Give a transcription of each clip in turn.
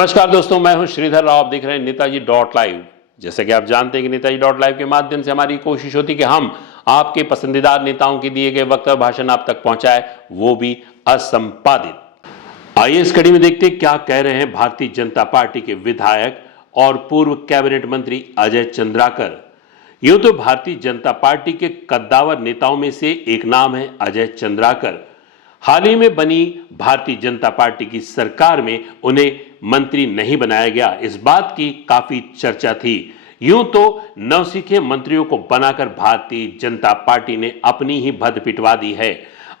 नमस्कार दोस्तों, मैं हूं श्रीधर राव। आप देख रहे हैं नेताजी डॉट लाइव। जैसे कि आप जानते हैं कि नेताजी डॉट लाइव के माध्यम से हमारी कोशिश होती है कि हम आपके पसंदीदा नेताओं के दिए गए वक्त और भाषण आप तक पहुंचाए, वो भी असंपादित। आइए इस कड़ी में देखते हैं क्या कह रहे हैं भारतीय जनता पार्टी के विधायक और पूर्व कैबिनेट मंत्री अजय चंद्राकर। यूं तो भारतीय जनता पार्टी के कद्दावर नेताओं में से एक नाम है अजय चंद्राकर। हाल ही में बनी भारतीय जनता पार्टी की सरकार में उन्हें मंत्री नहीं बनाया गया, इस बात की काफी चर्चा थी। यूं तो नवसीखे मंत्रियों को बनाकर भारतीय जनता पार्टी ने अपनी ही भद्द पिटवा दी है।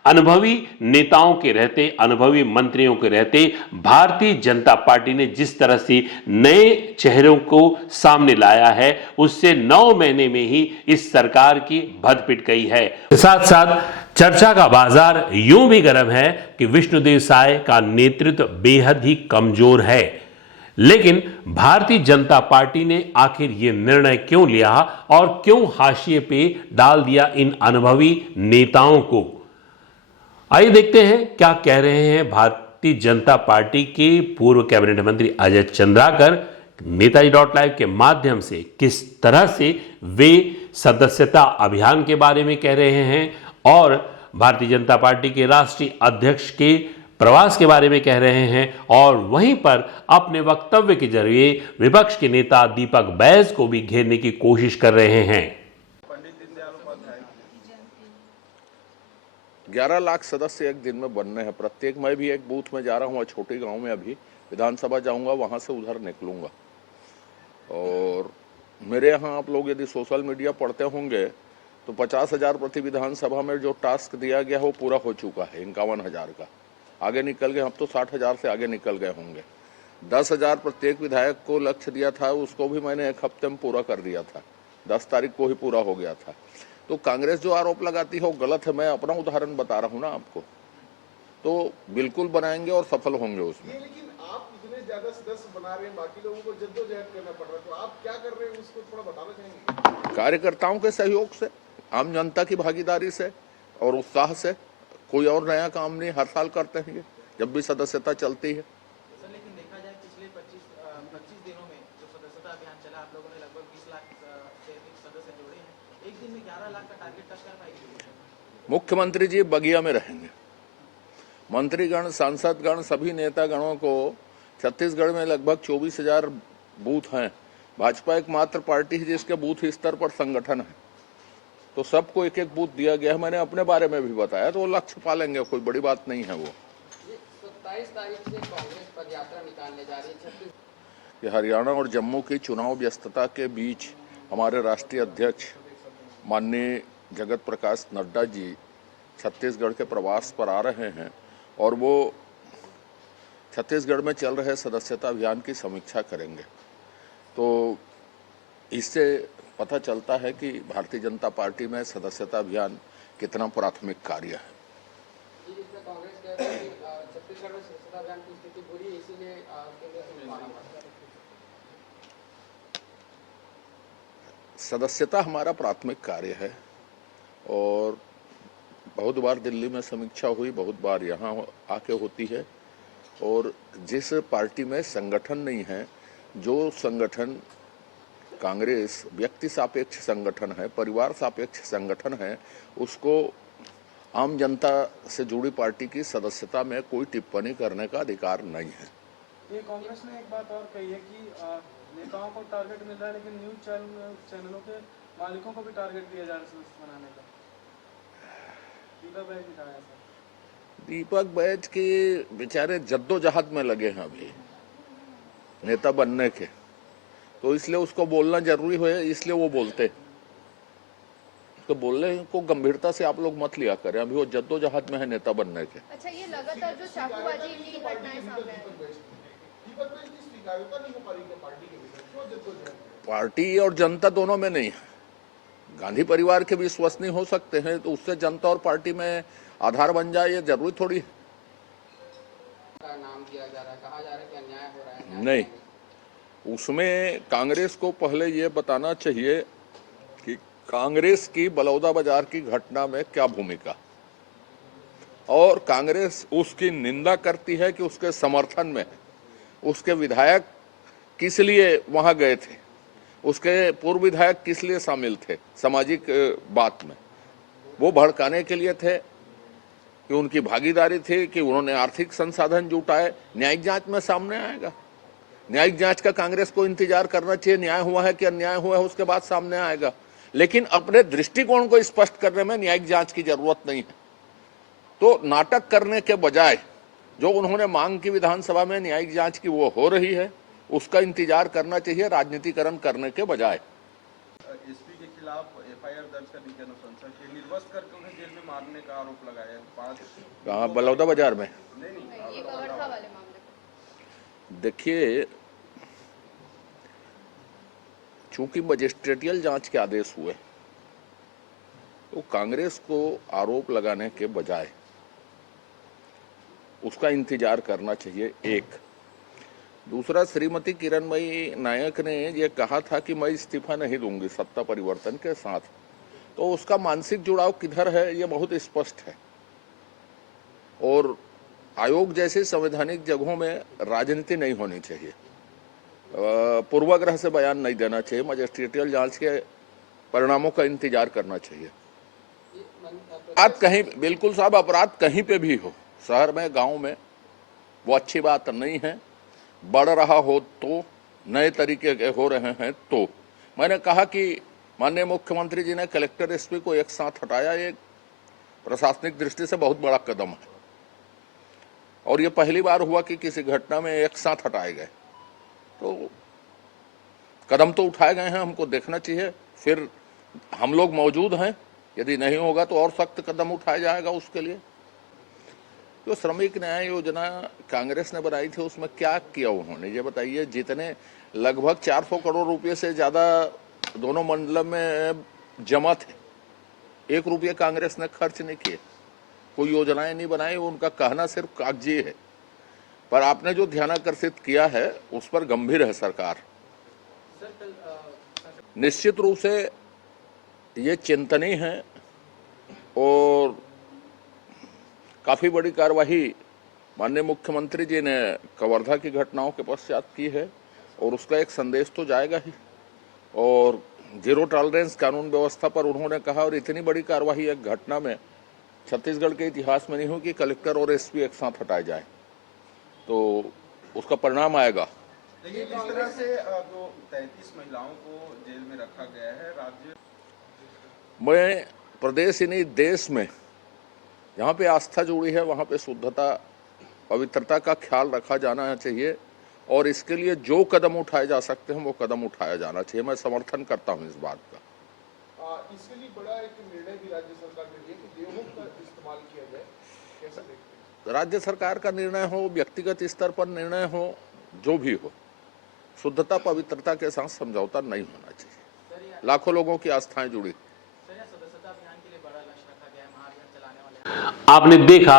अनुभवी नेताओं के रहते, अनुभवी मंत्रियों के रहते भारतीय जनता पार्टी ने जिस तरह से नए चेहरों को सामने लाया है, उससे 9 महीने में ही इस सरकार की भद्द पिट गई है। साथ साथ चर्चा का बाजार यूं भी गर्म है कि विष्णुदेव साय का नेतृत्व बेहद ही कमजोर है। लेकिन भारतीय जनता पार्टी ने आखिर यह निर्णय क्यों लिया और क्यों हाशिए पे डाल दिया इन अनुभवी नेताओं को? आइए देखते हैं क्या कह रहे हैं भारतीय जनता पार्टी के पूर्व कैबिनेट मंत्री अजय चंद्राकर नेताजी डॉट लाइव के माध्यम से। किस तरह से वे सदस्यता अभियान के बारे में कह रहे हैं और भारतीय जनता पार्टी के राष्ट्रीय अध्यक्ष के प्रवास के बारे में कह रहे हैं, और वहीं पर अपने वक्तव्य के जरिए विपक्ष के नेता दीपक बैज को भी घेरने की कोशिश कर रहे हैं। 11 लाख सदस्य एक दिन में बनने हैं। प्रत्येक मैं भी एक बूथ में जा रहा हूँ, छोटे गांव में अभी विधानसभा जाऊंगा, वहां से उधर निकलूंगा। और मेरे यहाँ आप लोग यदि सोशल मीडिया पढ़ते होंगे तो 50,000 प्रति विधानसभा में जो टास्क दिया गया वो पूरा हो चुका है। 51,000 का आगे निकल गए, हम तो 60,000 से आगे निकल गए होंगे। 10,000 प्रत्येक विधायक को लक्ष्य दिया था, उसको भी मैंने एक हफ्ते में पूरा कर दिया था। 10 तारीख को ही पूरा हो गया था। तो कांग्रेस जो आरोप लगाती है वो गलत है। मैं अपना उदाहरण बता रहा हूँ ना आपको, तो बिल्कुल बनाएंगे और सफल होंगे उसमें। लेकिन आप इतने ज्यादा सदस्य बना रहे हैं, बाकी लोगों को जद्दोजहद करना पड़ रहा है, तो आप क्या कर रहे हैं उसको थोड़ा बताना चाहेंगे? कार्यकर्ताओं के सहयोग से, आम जनता की भागीदारी से और उत्साह से। कोई और नया काम नहीं, हर साल करते हैं जब भी सदस्यता चलती है। लेकिन देखा जाए पिछले 25 दिनों में जो सदस्यता अभियान चला, आप लोगों ने लगभग 20 लाख से अधिक सदस्य जोड़े हैं। एक दिन में 11 लाख का टारगेट टच कर पाएगी? मुख्यमंत्री जी बगिया में रहेंगे। मंत्रीगण, सांसदगण, सभी नेतागणों को छत्तीसगढ़ में लगभग 24,000 बूथ हैं। भाजपा एकमात्र पार्टी है जिसके बूथ स्तर पर संगठन है, तो सबको एक एक बूथ दिया गया है। मैंने अपने बारे में भी बताया, तो वो लक्ष्य पालेंगे, कोई बड़ी बात नहीं है। वो 27 तारीख से कांग्रेस पदयात्रा निकालने जा रही है। कि हरियाणा और जम्मू की चुनाव व्यस्तता के बीच हमारे राष्ट्रीय अध्यक्ष माननीय जगत प्रकाश नड्डा जी छत्तीसगढ़ के प्रवास पर आ रहे हैं और वो छत्तीसगढ़ में चल रहे सदस्यता अभियान की समीक्षा करेंगे। तो इससे पता चलता है कि भारतीय जनता पार्टी में सदस्यता अभियान कितना प्राथमिक कार्य है। कांग्रेस कह रही है कि छत्तीसगढ़ में सदस्यता अभियान की स्थिति बुरी है, इसीलिए केंद्र से मिलवाना पड़ता है। सदस्यता हमारा प्राथमिक कार्य है और बहुत बार दिल्ली में समीक्षा हुई, बहुत बार यहाँ आके होती है। और जिस पार्टी में संगठन नहीं है, जो संगठन कांग्रेस व्यक्ति सापेक्ष संगठन है, परिवार सापेक्ष संगठन है, उसको आम जनता से जुड़ी पार्टी की सदस्यता में कोई टिप्पणी करने का अधिकार नहीं है। ये कांग्रेस ने एक बात और कही है कि नेताओं को टारगेट मिल रहा है, लेकिन न्यूज चैनलों के मालिकों को भी टारगेट दिया जा रहा है सदस्य बनाने का। दीपक बैज ने कहा है सर। दीपक बैज के बेचारे जद्दोजहद में लगे हैं अभी नेता बनने के, तो इसलिए उसको बोलना जरूरी है, इसलिए वो बोलते। तो बोलने को गंभीरता से आप लोग मत लिया करें, अभी वो जद्दोजहद में है नेता बनने के। अच्छा, ये लगातार जो चाकूबाजी की घटनाएं सामने आ रही हैं, पार्टी और जनता दोनों में नहीं है। गांधी परिवार के विश्वसनीय हो सकते हैं, तो उससे जनता और पार्टी में आधार बन जाए, ये जरूरी थोड़ी है। नाम दिया जा रहा है, कहा जा रहा है कि अन्याय हो रहा है। नहीं, उसमें कांग्रेस को पहले ये बताना चाहिए कि कांग्रेस की बलौदा बाजार की घटना में क्या भूमिका, और कांग्रेस उसकी निंदा करती है कि उसके समर्थन में उसके विधायक किस लिए वहां गए थे, उसके पूर्व विधायक किस लिए शामिल थे सामाजिक बात में, वो भड़काने के लिए थे कि उनकी भागीदारी थी, कि उन्होंने आर्थिक संसाधन जुटाए। न्यायिक जांच में सामने आएगा। न्यायिक जांच का कांग्रेस को इंतजार करना चाहिए, न्याय हुआ है कि अन्याय हुआ है उसके बाद सामने आएगा। लेकिन अपने दृष्टिकोण को स्पष्ट करने में न्यायिक जांच की जरूरत नहीं है। तो नाटक करने के बजाय जो उन्होंने मांग की विधानसभा में न्यायिक जांच की, वो हो रही है, उसका इंतजार करना चाहिए राजनीतिकरण करने के बजाय। एसपी के खिलाफ एफआईआर दर्ज करने की अनुशंसा की, निर्वस्त करके उन्हें जेल में मारने का आरोप लगाया है। 5 कहाँ? बलौदा बाजार में। ये कवर्धा वाले मामले। देखिए, चूंकि मजिस्ट्रेटियल जांच के आदेश हुए, तो कांग्रेस को आरोप लगाने के बजाय उसका इंतजार करना चाहिए। एक दूसरा, श्रीमती किरणमयी नायक ने ये कहा था कि मैं इस्तीफा नहीं दूंगी सत्ता परिवर्तन के साथ, तो उसका मानसिक जुड़ाव किधर है ये बहुत स्पष्ट है। और आयोग जैसे संवैधानिक जगहों में राजनीति नहीं होनी चाहिए, पूर्वाग्रह से बयान नहीं देना चाहिए, मजिस्ट्रेटियल जांच के परिणामों का इंतजार करना चाहिए। अपराध कहीं, बिल्कुल साहब, अपराध कहीं पे भी हो, शहर में, गांव में, वो अच्छी बात नहीं है। बढ़ रहा हो तो, नए तरीके के हो रहे हैं तो। मैंने कहा कि माननीय मुख्यमंत्री जी ने कलेक्टर एसपी को एक साथ हटाया, एक प्रशासनिक दृष्टि से बहुत बड़ा कदम है, और ये पहली बार हुआ कि किसी घटना में एक साथ हटाए गए। तो कदम तो उठाए गए हैं, हमको देखना चाहिए। फिर हम लोग मौजूद हैं, यदि नहीं होगा तो और सख्त कदम उठाया जाएगा उसके लिए। जो श्रमिक न्याय योजना कांग्रेस ने बनाई थी, उसमें क्या किया उन्होंने ये बताइए। जितने लगभग 400 करोड़ रुपए से ज्यादा दोनों मंडलम में जमा थे, 1 रुपये कांग्रेस ने खर्च नहीं किए, कोई योजनाएं नहीं बनाई। उनका कहना सिर्फ कागजी है, पर आपने जो ध्यानाकर्षित किया है उस पर गंभीर है सरकार। निश्चित रूप से ये चिंतनीय है और काफी बड़ी कार्यवाही माननीय मुख्यमंत्री जी ने कवर्धा की घटनाओं के पश्चात की है, और उसका एक संदेश तो जाएगा ही। और जीरो टॉलरेंस कानून व्यवस्था पर उन्होंने कहा, और इतनी बड़ी कार्यवाही एक घटना में छत्तीसगढ़ के इतिहास में नहीं हो कि कलेक्टर और एसपी एक साथ हटाए जाए, तो उसका परिणाम आएगा। देखिए, जिस तरह से जो 33 महिलाओं को जेल में रखा गया है, राज्य मैं प्रदेश ही नहीं देश में जहाँ पे आस्था जुड़ी है वहाँ पे शुद्धता, पवित्रता का ख्याल रखा जाना चाहिए, और इसके लिए जो कदम उठाए जा सकते हैं वो कदम उठाया जाना चाहिए। मैं समर्थन करता हूँ इस बात का। इसके लिए बड़ा एक निर्णय भी राज्य सरकार ने लिया कि गेहूं का इस्तेमाल किया जाए, कैसे देखते हैं? राज्य सरकार का निर्णय हो, व्यक्तिगत स्तर पर निर्णय हो, जो भी हो, शुद्धता पवित्रता के साथ समझौता नहीं होना चाहिए। लाखों लोगों की आस्थाएं जुड़ी। सदस्यता अभियान के लिए बड़ा लक्ष्य रखा गया है, महाअभियान चलाने वाले। आपने देखा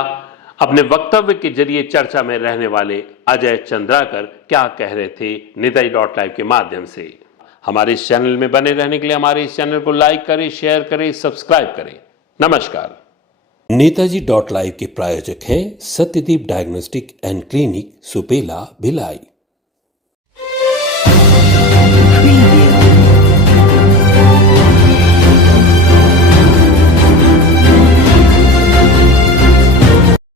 अपने वक्तव्य के जरिए चर्चा में रहने वाले अजय चंद्राकर क्या कह रहे थे नेताजी.live के माध्यम से। हमारे इस चैनल में बने रहने के लिए हमारे इस चैनल को लाइक करें, शेयर करें, सब्सक्राइब करें। नमस्कार। नेताजी.live के प्रायोजक हैं Satyadeep diagnostic and clinic, Supela, Bhilai.